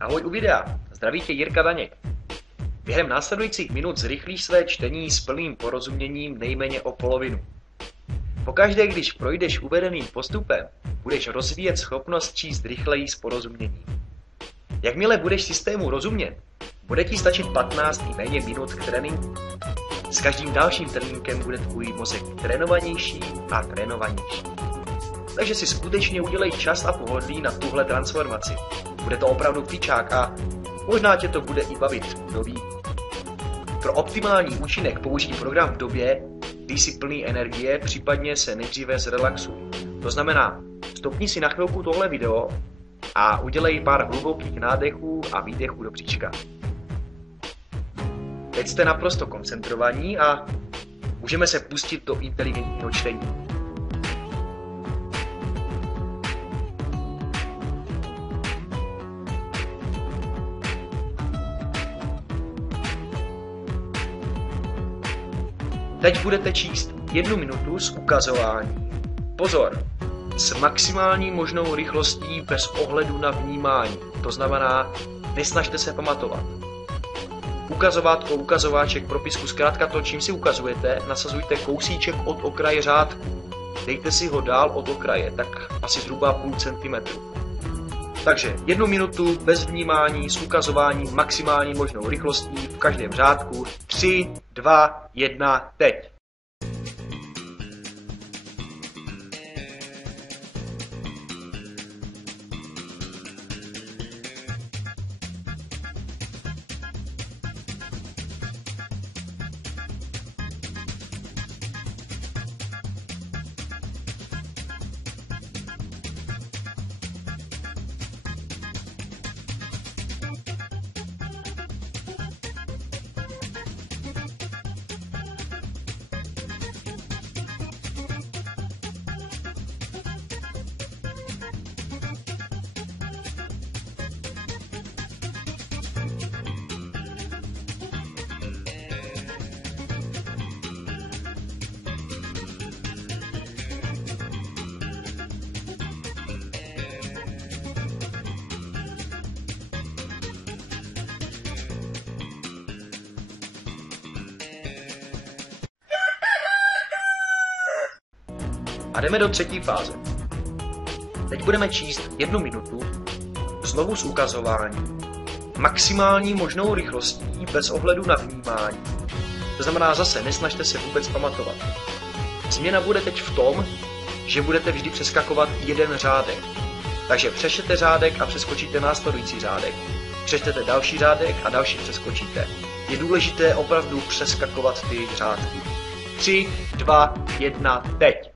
Ahoj u videa, zdraví tě Jirka Daněk. Během následujících minut zrychlíš své čtení s plným porozuměním nejméně o polovinu. Pokaždé, když projdeš uvedeným postupem, budeš rozvíjet schopnost číst rychleji s porozuměním. Jakmile budeš systému rozumět, bude ti stačit 15 i méně minut k tréninku. S každým dalším tréninkem bude tvůj mozek trénovanější a trénovanější. Takže si skutečně udělej čas a pohodlí na tuhle transformaci. Bude to opravdu fičák a možná tě to bude i bavit, kdo ví. Pro optimální účinek použij program v době, kdy jsi plný energie, případně se nejdříve zrelaxuj. To znamená, stopni si na chvilku tohle video a udělej pár hlubokých nádechů a výdechů do bříška. Teď jste naprosto koncentrovaní a můžeme se pustit do inteligentního čtení. Teď budete číst 1 minutu s ukazováním. Pozor! S maximální možnou rychlostí bez ohledu na vnímání. To znamená, nesnažte se pamatovat. Ukazovátko, ukazováček, propisku, zkrátka to, čím si ukazujete, nasazujte kousíček od okraje řádku. Dejte si ho dál od okraje, tak asi zhruba půl centimetru. Takže 1 minutu bez vnímání s ukazováním maximální možnou rychlostí v každém řádku. 3, 2, 1, teď. A jdeme do třetí fáze. Teď budeme číst 1 minutu, znovu s ukazováním, maximální možnou rychlostí bez ohledu na vnímání. To znamená zase, nesnažte se vůbec pamatovat. Změna bude teď v tom, že budete vždy přeskakovat jeden řádek. Takže přečtete řádek a přeskočíte následující řádek. Přečtete další řádek a další přeskočíte. Je důležité opravdu přeskakovat ty řádky. 3, 2, 1, teď.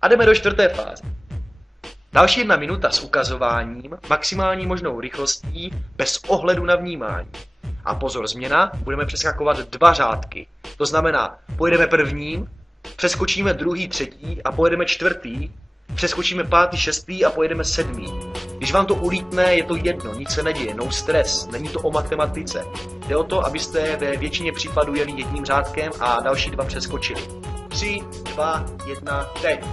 A jdeme do čtvrté fáze. Další 1 minuta s ukazováním, maximální možnou rychlostí, bez ohledu na vnímání. A pozor, změna, budeme přeskakovat 2 řádky. To znamená, pojedeme prvním, přeskočíme druhý, třetí a pojedeme čtvrtý, přeskočíme pátý, šestý a pojedeme sedmý. Když vám to ulítne, je to jedno, nic se neděje, no stres, není to o matematice. Jde o to, abyste ve většině případů jeli jedním řádkem a další 2 přeskočili. 3, 2, 1, teď.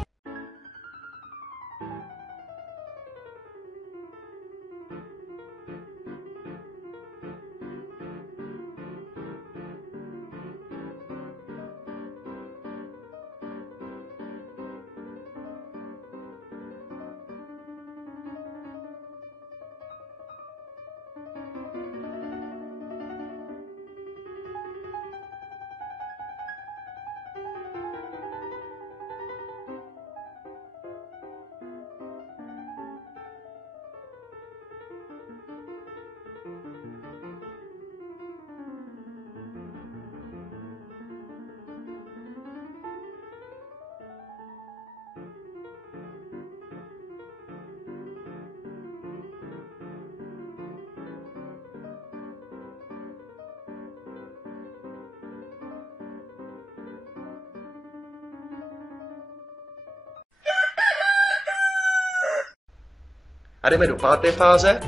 A jdeme do páté fáze.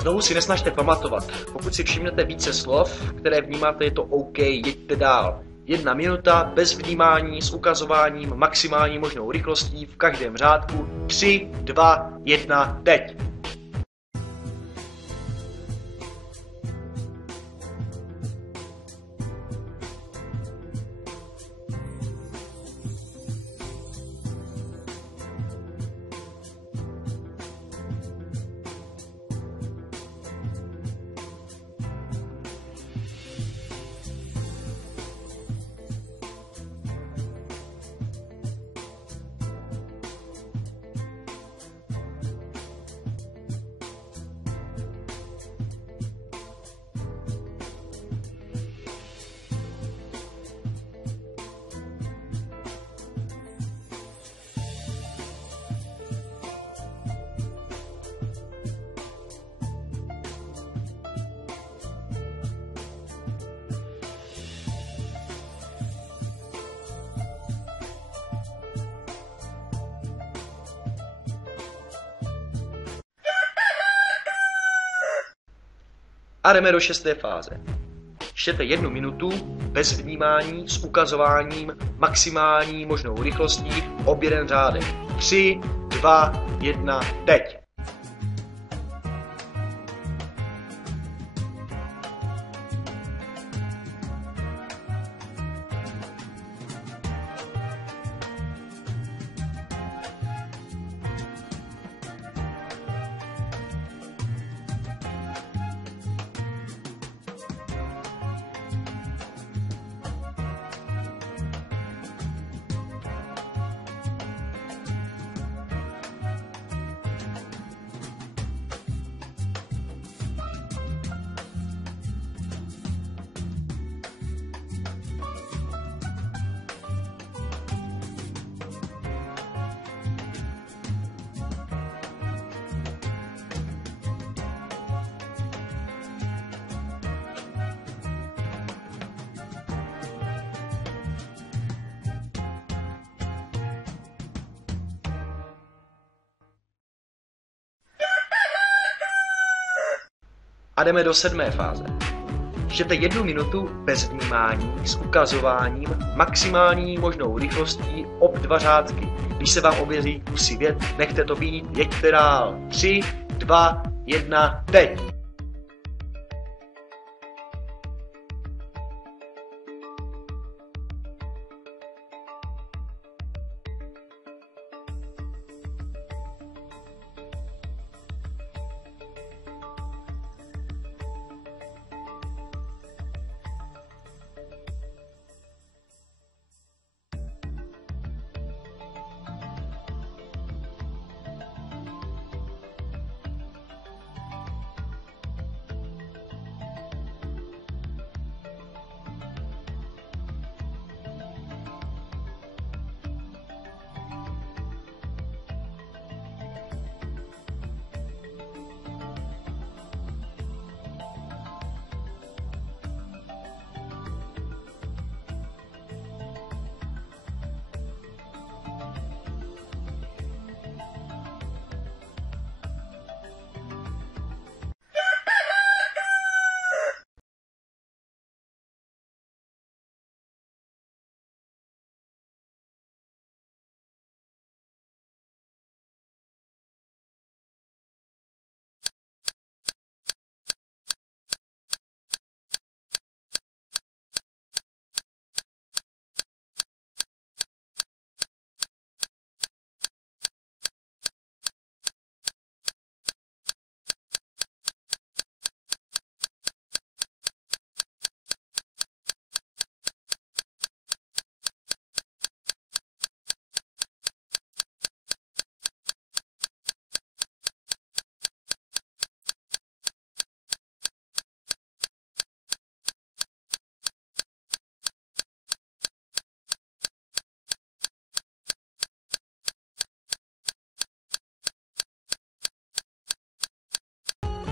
Znovu si nesnažte pamatovat. Pokud si všimnete více slov, které vnímáte, je to OK, jeďte dál. 1 minuta bez vnímání s ukazováním maximální možnou rychlostí v každém řádku. 3, 2, 1, teď. A jdeme do 6. fáze. Čtěte 1 minutu bez vnímání s ukazováním maximální možnou rychlostí ob jeden řádek. 3, 2, 1, teď. A jdeme do 7. fáze. Čtěte 1 minutu bez vnímání s ukazováním maximální možnou rychlostí ob 2 řádky. Když se vám objeví kusy vět, nechte to být, jeďte dál. 3, 2, 1, teď.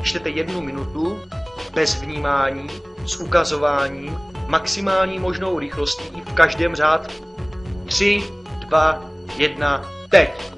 Čtěte 1 minutu bez vnímání s ukazováním maximální možnou rychlostí v každém řádku. 3, 2, 1, teď.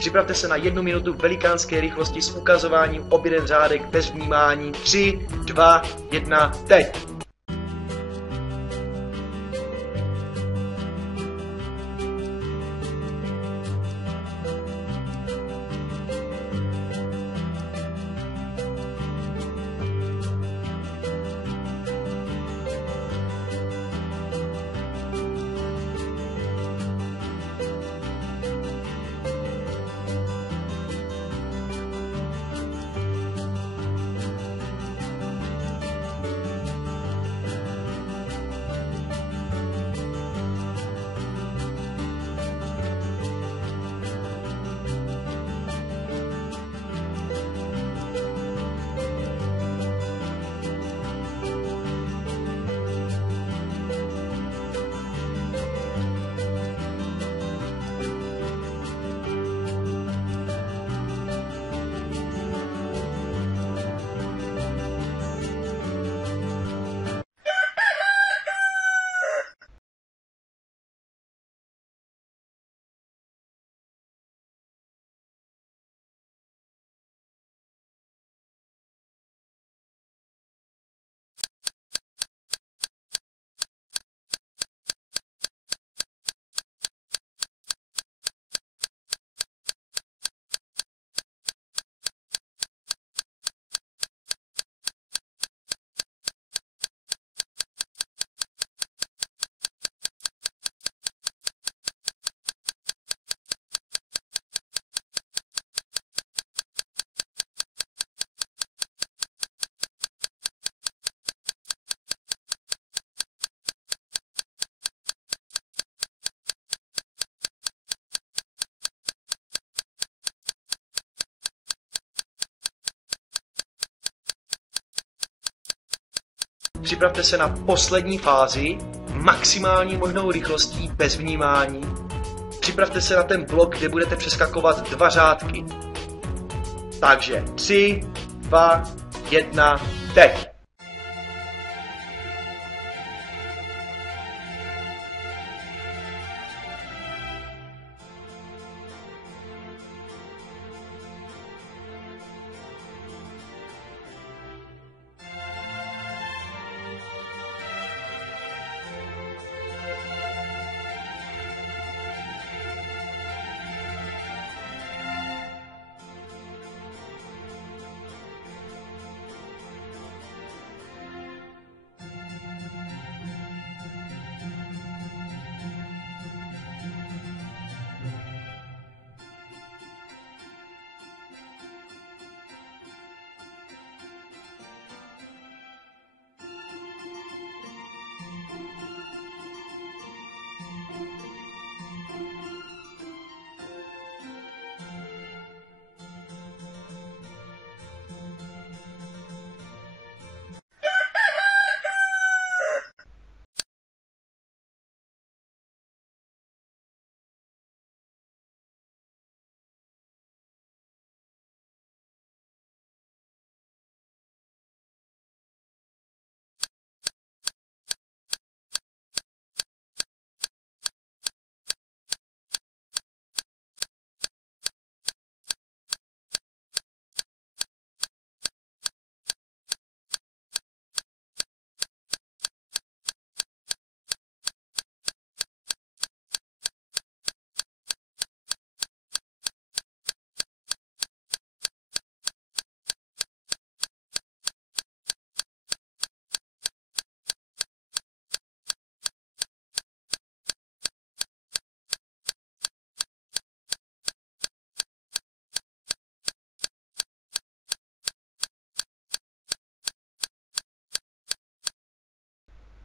Připravte se na 1 minutu velikánské rychlosti s ukazováním oběden řádek bez vnímání. 3, 2, 1, teď! Připravte se na poslední fázi maximální možnou rychlostí bez vnímání. Připravte se na ten blok, kde budete přeskakovat 2 řádky. Takže 3, 2, 1, teď!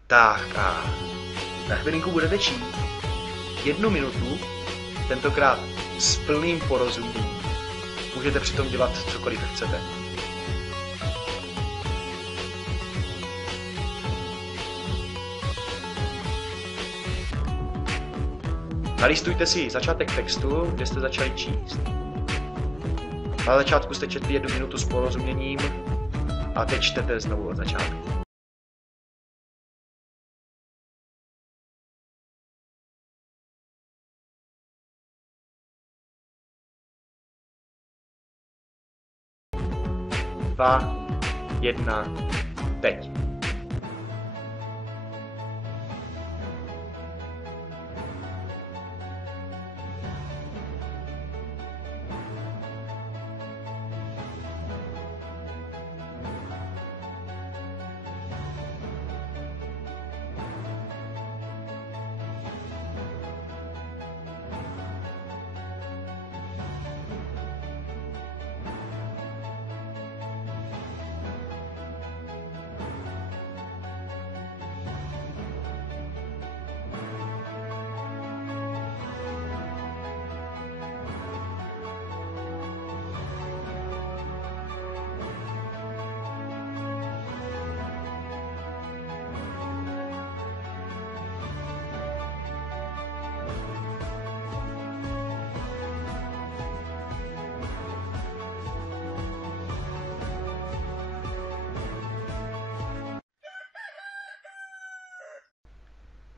Tak a na chvilinku budete číst 1 minutu, tentokrát s plným porozuměním. Můžete přitom dělat cokoliv chcete. Nalistujte si začátek textu, kde jste začali číst. Na začátku jste četli 1 minutu s porozuměním a teď čtete znovu od začátku. 2, 1, teď.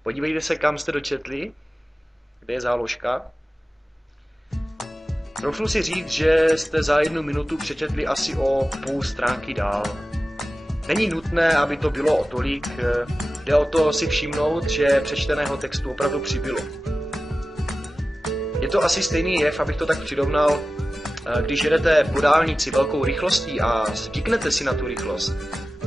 Podívejte se, kam jste dočetli, kde je záložka. Troufnu si říct, že jste za 1 minutu přečetli asi o půl stránky dál. Není nutné, aby to bylo o tolik, jde o to si všimnout, že přečteného textu opravdu přibylo. Je to asi stejný jev, abych to tak přirovnal, když jedete po dálnici velkou rychlostí a zvyknete si na tu rychlost.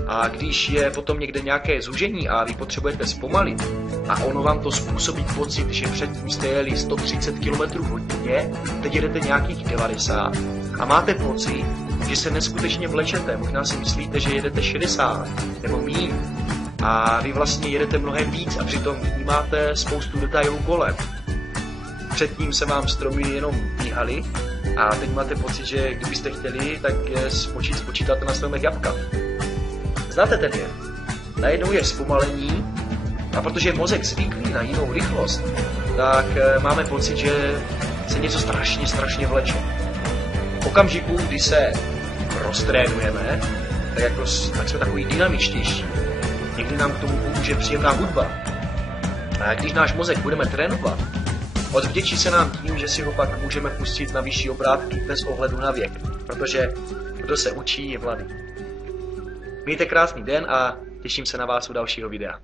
A když je potom někde nějaké zúžení a vy potřebujete zpomalit a ono vám to způsobí pocit, že předtím jste jeli 130 km/h, teď jedete nějakých 90 a máte pocit, že se neskutečně vlečete, možná si myslíte, že jedete 60 nebo míň a vy vlastně jedete mnohem víc a přitom vnímáte spoustu detailů kolem. Předtím se vám stromy jenom míhaly a teď máte pocit, že kdybyste chtěli, tak spočítáte na stromech jabka. Znáte ten jev? Najednou je zpomalení a protože je mozek zvyklý na jinou rychlost, tak máme pocit, že se něco strašně vleče. V okamžiku, kdy se roztrénujeme, tak jsme takový dynamičtější. Někdy nám k tomu pomůže příjemná hudba. A když náš mozek budeme trénovat, odvděčí se nám tím, že si ho pak můžeme pustit na vyšší obrátky bez ohledu na věk, protože kdo se učí, je mladý. Mějte krásný den a těším se na vás u dalšího videa.